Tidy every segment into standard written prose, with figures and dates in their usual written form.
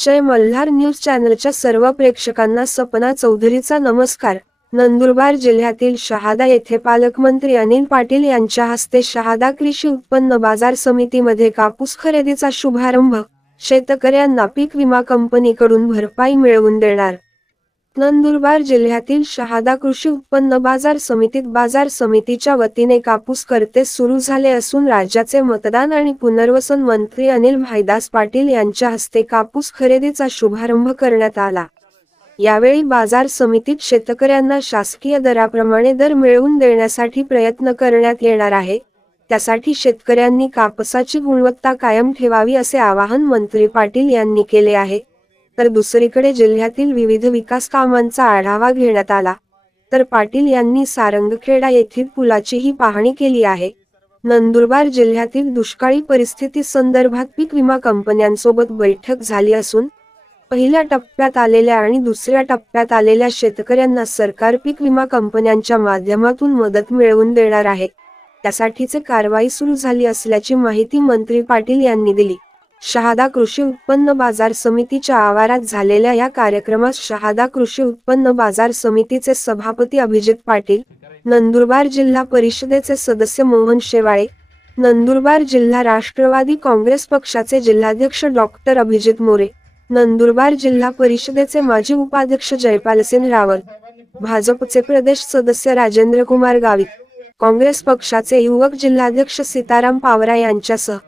जय Malhar news चॅनलच्या सर्व प्रेक्षकांना सपना चौधरीचा नमस्कार। नंदुरबार जिल्ह्यातील शहादा येथे पालकमंत्री अनिल पाटील यांच्या हस्ते शहादा कृषी उत्पन्न बाजार समितीमध्ये कापूस खरेदीचा शुभारंभ। शेतकऱ्यांना पीक विमा कंपनीकडून भरपाई मिळवून देणार। नंदुरबार जिल्ह्यातील शहादा कृषी उत्पन्न बाजार समितीच्या वतीने कापूस खरेदी सुरू झाले असून राज्याचे मतदान आणि पुनर्वसन मंत्री अनिल भाईदास पाटील यांच्या हस्ते कापूस खरेदीचा शुभारंभ करण्यात आला। यावेळी बाजार समितीत शेतकऱ्यांना शासकीय दराप्रमाणे दर मिळवून देण्यासाठी प्रयत्न करण्यात येणार आहे। त्यासाठी शेतकऱ्यांनी कापसाची गुणवत्ता कायम ठेवावी असे आवाहन मंत्री पाटील यांनी केले आहे। तर दुसरीकडे जिल्ह्यातील विविध विकास कामांचा आढावा घेण्यात आला। तर पाटील यांनी सारंगखेडा येथील पुलाचीही पाहणी केली आहे। नंदुरबार जिल्ह्यातील दुष्काळी परिस्थिती संदर्भात पीक विमा कंपन्यांसोबत बैठक झाली असून पहिल्या टप्प्यात आलेल्या आणि दुसऱ्या टप्प्यात आलेल्या शेतकऱ्यांना सरकार पीक विमा कंपन्यांच्या माध्यमातून मदत मिळवून देणार आहे। त्यासाठीचे कारवाई सुरू झाली असल्याची माहिती मंत्री पाटील यांनी दिली। शहादा कृषी उत्पन्न बाजार समितीच्या आवारात झालेल्या या कार्यक्रमास शहादा कृषी उत्पन्न बाजार समितीचे सभापती अभिजित पाटील, नंदुरबार जिल्हा परिषदेचे सदस्य मोहन शेवाळे, नंदुरबार जिल्हा राष्ट्रवादी काँग्रेस पक्षाचे जिल्हाध्यक्ष डॉक्टर अभिजित मोरे, नंदुरबार जिल्हा परिषदेचे माजी उपाध्यक्ष जयपालसिंह रावल, भाजपचे प्रदेश सदस्य राजेंद्र कुमार गावित, काँग्रेस पक्षाचे युवक जिल्हाध्यक्ष सीताराम पावरा यांच्यासह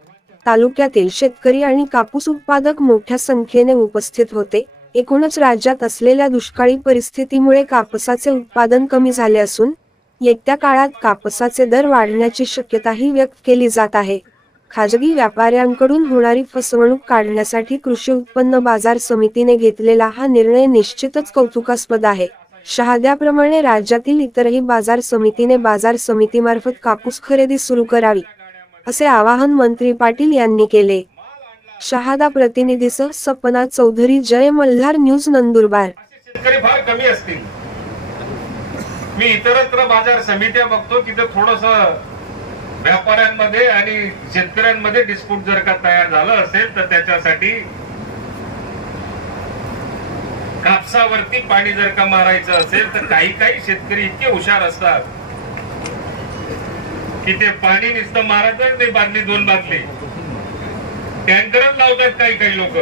तालुक्यातील शेतकरी आणि कापूस उत्पादक मोठ्या संख्येने उपस्थित होते। एकूणच राज्यात असलेल्या दुष्काळी परिस्थितीमुळे कापसाचे उत्पादन कमी झाले असून येत्या काळात कापसाचे दर वाढण्याची शक्यताही व्यक्त केली जात आहे। खाजगी व्यापाऱ्यांकडून होणारी फसवणूक काढण्यासाठी कृषी उत्पन्न बाजार समितीने घेतलेला हा निर्णय निश्चितच कौतुकास्पद आहे। शहाद्याप्रमाणे राज्यातील इतरही बाजार समितीमार्फत कापूस खरेदी सुरू करावी असे आवाहन मंत्री पाटील यांनी केले। शहादा प्रतिनिधीसह सपना चौधरी, जय मल्हार न्यूज, नंदुरबार। शेतकरी फार कमी असतील। मी इतरत्र बाजार समित्या बघतो तिथे थोडस व्यापाऱ्यांमध्ये आणि शेतकऱ्यांमध्ये डिस्प्यूट जर का तयार झालं असेल तर त्याच्यासाठी कापसावरती पाणी जर का मारायचं असेल तर काही शेतकरी इतके हुशार असतात की ते पाणी नुसतं मारायचं, ते बादली दोन बादली टँकरच लावतात काही लोक।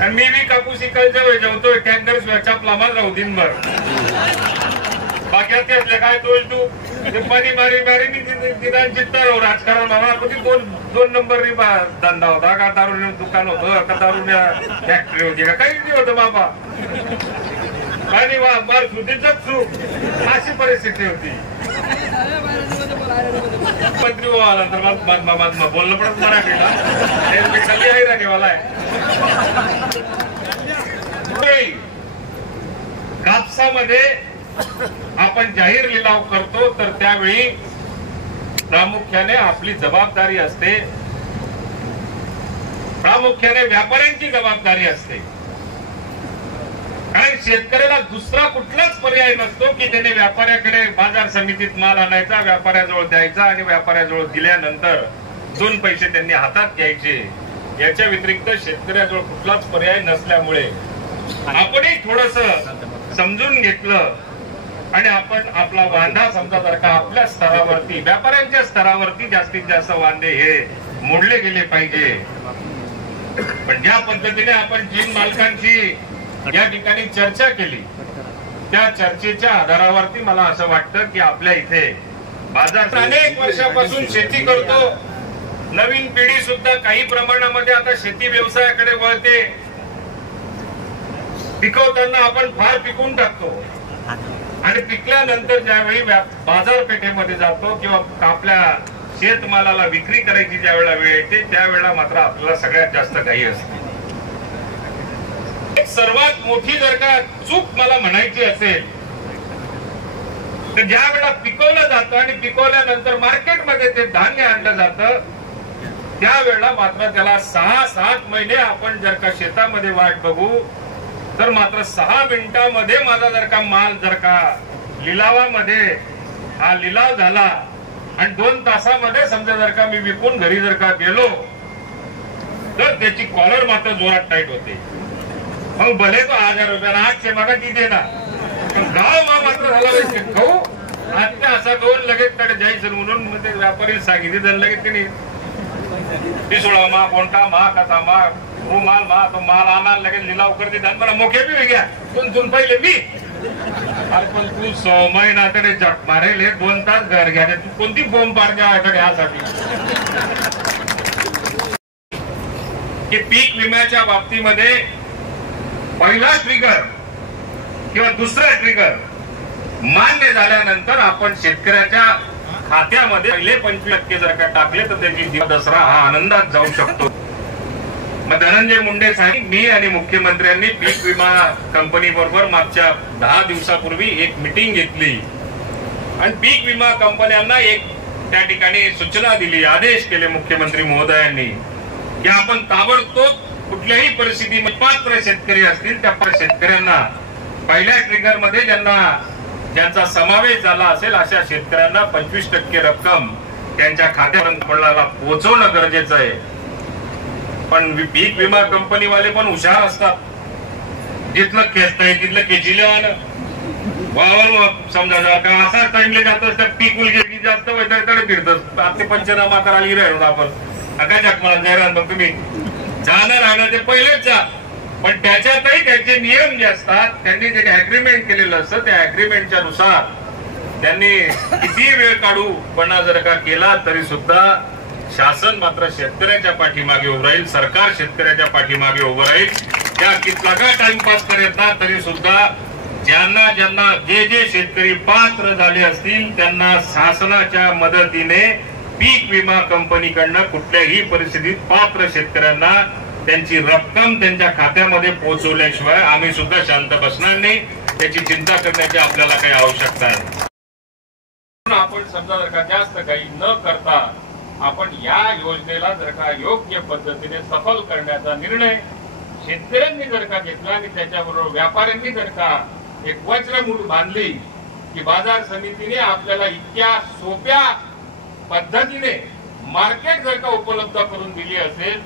आणि मी बी कापूस इकायच्या वेळी जेवतोय टँकर चापला मार राहू दिनभर बाकी असले काय तू ते पाणी मारी निदान चित्ता राहू राजकारण मला कधी दोन नंबर धंदा होता का, दारू दुकान होतं का, दारू फॅक्टरी होती का, काही होतं बाबा पाणी मार अशी परिस्थिती होती। मंत्री बोलणं पडत मराठीला राणीवाला आहे। कापसामध्ये आपण जाहीर लिलाव करतो तर त्यावेळी प्रामुख्याने आपली जबाबदारी असते, प्रामुख्याने व्यापाऱ्यांची जबाबदारी असते। कारण शेतकऱ्याला दुसरा कुठलाच पर्याय नसतो की त्याने व्यापाऱ्याकडे बाजार समितीत माल आणायचा, व्यापाऱ्याजवळ द्यायचा आणि व्यापाऱ्याजवळ दिल्यानंतर 2 पैसे त्यांनी हातात घ्यायचे। याच्या व्यतिरिक्त शेतकऱ्याजवळ कुठलाच पर्याय नसल्यामुळे आपणही थोडस समजून घेतलं आणि आपण आपला वांधा समजा जर का आपल्या स्तरावरती, व्यापाऱ्यांच्या स्तरावरती जास्तीत जास्त वांदे हे मोडले गेले पाहिजे। पण ज्या पद्धतीने आपण जीन मालकांची या ठिकाणी चर्चा केली त्या चर्चेच्या आधारावरती मला असं वाटतं की आपल्या इथे बाजार अनेक वर्षापासून शेती करतो, नवीन पिढी सुद्धा काही प्रमाणामध्ये आता शेती व्यवसायाकडे वळते। पिकवताना आपण फार पिकून टाकतो आणि पिकल्यानंतर ज्यावेळी बाजारपेठेमध्ये जातो किंवा आपल्या शेतमालाला विक्री करायची ज्यावेळेला वेळ येते त्यावेळेला मात्र आपल्याला सगळ्यात जास्त घाई असते। सर्वात मोठी जर का चूक मला म्हणायची असेल तर ज्या वेळेला पिकवलं जातं आणि पिकवल्यानंतर मार्केटमध्ये ते धान्य आणलं जातं त्यावेळेला मात्र त्याला 6-7 महिने आपण जर का शेतामध्ये वाट बघू तर मात्र 6 मिनिटांमध्ये माझा जर का माल जर का लिलावामध्ये हा लिलाव झाला आणि 2 तासामध्ये समजा जर का मी विकून घरी जर का गेलो तर त्याची कॉलर मात्र जोरात टाईट होते. मग भले तो 1000 रुपयाला 800 मागा ती दे ना, पण गाव मात्र झाला खाऊ आता असा दोन लगेच कडे जायचं म्हणून ते व्यापारी सांगितले लगेच त्यांनी पिसोळा मा कोणता मा कसा मा हो माल मा तो माल आम्हाला लगेच लिलाव करते मला मोके बी घ्या तुमतून पहिले मी. अरे पण तू 6 महिना तडे जट मारेल हे 2 तास घर घ्या तू कोणती बोंब पार घ्याकडे यासाठी की पीक विम्याच्या बाबतीमध्ये पहिला ट्रिगर किंवा दुसरा ट्रिगर मान्य झाल्यानंतर आपण शेतकऱ्याच्या खात्यामध्ये पहिले 25% जर का टाकले तर त्याची दसरा हा आनंदात जाऊ शकतो. मग धनंजय मुंडे साहेब मी आणि मुख्यमंत्र्यांनी पीक विमा कंपनी बरोबर मागच्या 10 दिवसापूर्वी एक मीटिंग घेतली आणि पीक विमा कंपन्यांना एक त्या ठिकाणी सूचना दिली, आदेश केले मुख्यमंत्री महोदयांनी की आपण ताबडतोब कुठल्याही परिस्थितीमध्ये पात्र शेतकरी असतील त्या शेतकऱ्यांना पहिल्या ट्रिगर मध्ये ज्यांचा समावेश झाला असेल अशा शेतकऱ्यांना 25% रक्कम त्यांच्या खात्यापर्यंत पोहोचवणं गरजेचं आहे. पण पीक विमा कंपनी वाले पण हुशार असतात. जिथलं खेचतंय तिथलं केचिल्यानं वावर समजा जर का असा टाइमले जात तर पीक उलगे जास्त वैद्यकडे फिरतात. आपले पंचनामा करायला राहिलो आपण काय जग मला जाहिरात मग तुम्ही जाणार राहणार ते पहिलेच जा. पण त्याच्यातही त्यांचे नियम जे असतात त्यांनी जे अग्रीमेंट केलेलं असतं त्या अग्रीमेंटच्या नुसार त्यांनी किती वेळ काढू पण जर का केला तरी सुद्धा शासन मात्र शेतकऱ्याच्या पाठीमागे उभं राहील, सरकार शेतकऱ्याच्या पाठीमागे उभं राहील. त्या कितला टाइमपास करत ना तरी सुद्धा ज्यांना जे शेतकरी पात्र झाले असतील त्यांना शासनाच्या मदतीने पीक विमा कंपनीकडनं कुठल्याही परिस्थितीत पात्र शेतकऱ्यांना त्यांची रक्कम त्यांच्या खात्यामध्ये पोहोचवल्याशिवाय आम्ही सुद्धा शांत बसणार नाही. त्याची चिंता करण्याची आपल्याला काही आवश्यकता नाही. आपण समजा जर का जास्त काही न करता आपण या योजनेला जर का योग्य पद्धतीने सफल करण्याचा निर्णय शेतकऱ्यांनी जर का घेतला आणि त्याच्याबरोबर व्यापाऱ्यांनी जर का एक वज्रमूळ बांधली की बाजार समितीने आपल्याला इतक्या सोप्या पद्धतीने मार्केट जर का उपलब्ध करून दिली असेल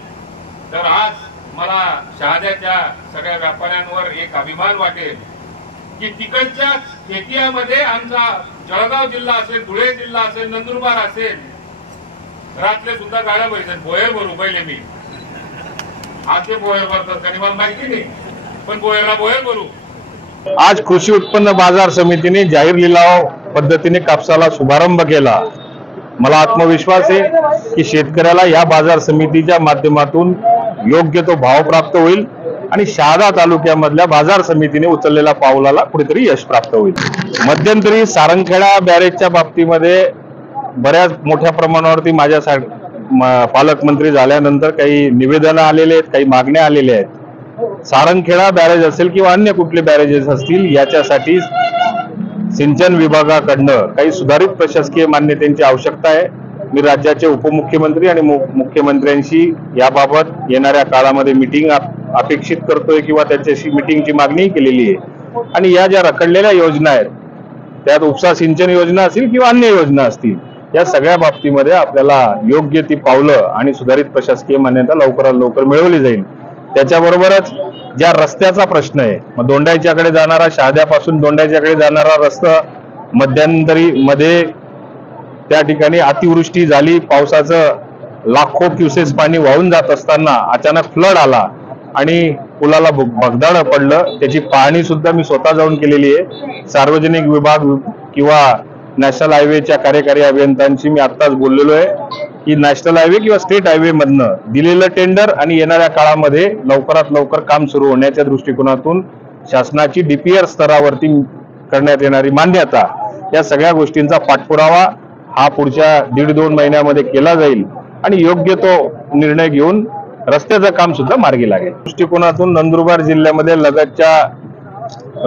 तर आज मला शहाद्याच्या सगळ्या व्यापाऱ्यांवर एक अभिमान वाटेल की तिकडच्या खेतियामध्ये आमचा जळगाव जिल्हा असेल, धुळे जिल्हा असेल, नंदुरबार असेल, रात्री सुद्धा गाड्या बैठत बोयर भरू पहिले मी आज ते बोयर भरतात कारण मला माहिती नाही पण बोयरला बोयर भरू. आज कृषी उत्पन्न बाजार समितीने जाहीर लिलाव पद्धतीने कापसाला शुभारंभ केला. मला आत्मविश्वास आहे की शेतकऱ्याला या बाजार समितीच्या माध्यमातून योग्य तो भाव प्राप्त होईल आणि शहादा तालुक्यामधल्या बाजार समितीने उचललेल्या पावलाला कुठेतरी यश प्राप्त होईल. मध्यंतरी सारंगखेडा बॅरेजच्या बाबतीमध्ये बऱ्याच मोठ्या प्रमाणावरती माझ्या पालकमंत्री झाल्यानंतर काही निवेदनं आलेले आहेत, काही मागण्या आलेल्या आहेत. सारंगखेडा बॅरेज असेल किंवा अन्य कुठले बॅरेजेस असतील याच्यासाठी सिंचन विभागाकडनं काही सुधारित प्रशासकीय मान्यतेची आवश्यकता आहे. मी राज्याचे उपमुख्यमंत्री आणि मुख्यमंत्र्यांशी याबाबत येणाऱ्या काळामध्ये मीटिंग अपेक्षित करतोय किंवा त्याच्याशी मीटिंगची मागणी केलेली आहे. आणि या ज्या रखडलेल्या योजना आहेत त्यात उपसा सिंचन योजना असतील किंवा अन्य योजना असतील या सगळ्या बाबतीमध्ये आपल्याला योग्य ती पावलं आणि सुधारित प्रशासकीय मान्यता लवकरात लवकर मिळवली जाईल. त्याच्याबरोबरच ज्या रस्त्याचा प्रश्न आहे मग दोंडाईच्याकडे जाणारा शहाद्यापासून दोंडाईच्याकडे जाणारा रस्ता मध्यंतरी मध्ये त्या ठिकाणी अतिवृष्टी झाली, पावसाचं लाखो क्युसेस पाणी वाहून जात असताना अचानक फ्लड आला आणि पुलाला भगदाड पडलं. त्याची पाहणी सुद्धा मी स्वतः जाऊन केलेली आहे. सार्वजनिक विभाग किंवा नॅशनल हायवेच्या कार्यकारी अभियंत्यांशी मी आत्ताच बोललेलो आहे की नॅशनल हायवे किंवा स्टेट हायवे मधनं दिलेलं टेंडर आणि येणाऱ्या काळामध्ये लवकरात लवकर काम सुरू होण्याच्या दृष्टिकोनातून शासनाची डीपीआर स्तरावरती करण्यात येणारी मान्यता या सगळ्या गोष्टींचा पाठपुरावा हा पुढच्या 1.5-2 महिन्यामध्ये केला जाईल आणि योग्य तो निर्णय घेऊन रस्त्याचं काम सुद्धा मार्गी लागेल. दृष्टिकोनातून नंदुरबार जिल्ह्यामध्ये लगतच्या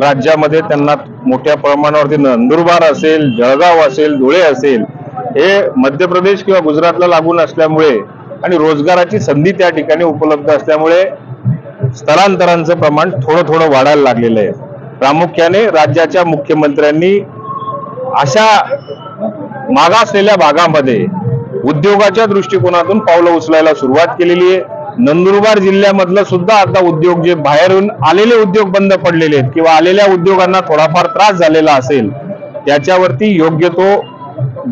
राज्यामध्ये त्यांना मोठ्या प्रमाणावरती नंदुरबार असेल, जळगाव असेल, धुळे असेल हे मध्य प्रदेश किंवा गुजरातला लागून असल्यामुळे आणि रोजगाराची संधी त्या ठिकाणी उपलब्ध असल्यामुळे स्थलांतरांचं प्रमाण थोडं वाढायला लागलेलं आहे. प्रामुख्याने राज्याच्या मुख्यमंत्र्यांनी अशा मागासलेल्या भागामध्ये उद्योगाच्या दृष्टिकोनातून पावलं उचलायला सुरुवात केलेली आहे. नंदुरबार जिल्ह्यामधलं सुद्धा आता उद्योग जे बाहेरून आलेले उद्योग बंद पडलेले आहेत किंवा आलेल्या उद्योगांना थोडाफार त्रास झालेला असेल त्याच्यावरती योग्य तो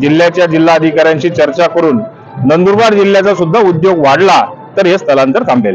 जिल्ह्याच्या जिल्हाधिकाऱ्यांशी चर्चा करून नंदुरबार जिल्ह्याचा सुद्धा उद्योग वाढला तर हे स्थलांतर थांबेल.